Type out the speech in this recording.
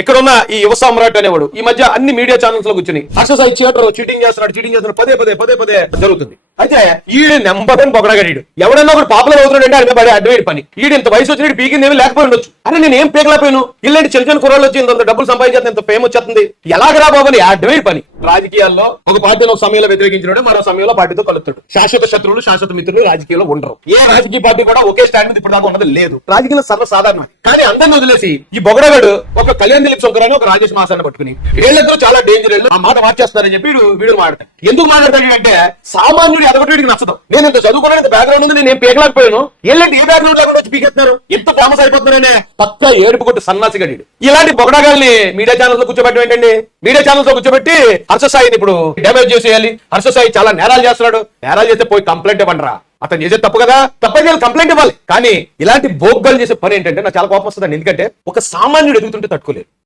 ఇక్కడ ఉన్న ఈ యువ సామ్రాట్ అనేవాడు ఈ మధ్య అన్ని మీడియా ఛానల్స్ లో కూర్చుని అసలు చీటింగ్ చేస్తున్నాడు పదే పదే జరుగుతుంది. అయితే ఈడు నెంబర్ వన్ పొగడగాడు. ఎవడన్నా ఒకటి పాపులర్ అవుతున్నాడు అంటే పడే అడ్వైడ్ పని. ఈడు ఇంత వయసు వచ్చినట్టు పీకింది ఏమి లేకపోయి ఉండొచ్చు. అరే నేను ఏం పీకలేకపోయాను, ఇలాంటి చిన్న చిన్న కుర్రాళ్ళు వచ్చి ఇంత డబ్బులు సంపాదించేది ఇంత ఫేమ్ వచ్చేస్తుంది, ఎలాగరా బాబు అని అడ్వైడ్ పని. రాజకీయాల్లో ఒక పార్టీని ఒక సమయంలో వ్యతిరేకించినాడు, మరో సమయంలో పార్టీతో కలుస్తాడు. శాశ్వత శత్రువులు శాశ్వత మిత్రులు రాజకీయాల్లో ఉండరు. ఏ రాజకీయ పార్టీ కూడా ఒకే స్టాండ్ మీద ఇప్పుడు దాకా ఉన్నది లేదు. రాజకీయాలు సర్వసాధారణం. కానీ అందరిని వదిలేసి ఈ బొగడగాడు ఒక కళ్యాణ్ దిలీప్ శంకరాన్ని ఒక రాజేష్ మాసాన్ని పట్టుకుని వీళ్ళిద్దరూ చాలా డేంజర్, ఆ మాట మార్చేస్తారని చెప్పి వీడు మాట్లాడతాడు. ఎందుకు మాట్లాడతాడు అంటే సామాన్యుడు ఎదగొట్టి నచ్చదు. నేను ఇంత చదువుకోవడానికి ఇంత బ్యాక్గ్రౌండ్ ఉంది, నేను ఏం పీకలేకపోయాను, వీళ్ళంటే ఏ బ్యాక్గ్రౌండ్ లేకుండా వచ్చి పీకెత్తున్నారు, ఎంత ఫేమస్ అయిపోతున్నారనే పక్క ఏడుపు కొట్టు సన్నాసి గడి. ఇలాంటి బొగడగాల్ని మీడియా ఛానల్స్ లో కూర్చోబెట్టడం ఏంటండి? మీడియా ఛానల్స్ లో కూర్చోబెట్టి హర్షసాయిని ఇప్పుడు డ్యామేజ్ చేసేయాలి, హర్షసాయి చాలా నేరాలు చేస్తున్నాడు, నేరాలు చేస్తే పోయి కంప్లైంట్ ఇవ్వండిరా. అతను చేసే తప్పు కదా, తప్పైతే కంప్లైంట్ ఇవ్వాలి. కానీ ఇలాంటి బోగ్గాలు చేసే పని ఏంటంటే నాకు చాలా కోపం వస్తుంది. ఎందుకంటే ఒక సామాన్యుడు ఎదుగుతుంటే తట్టుకోలేదు.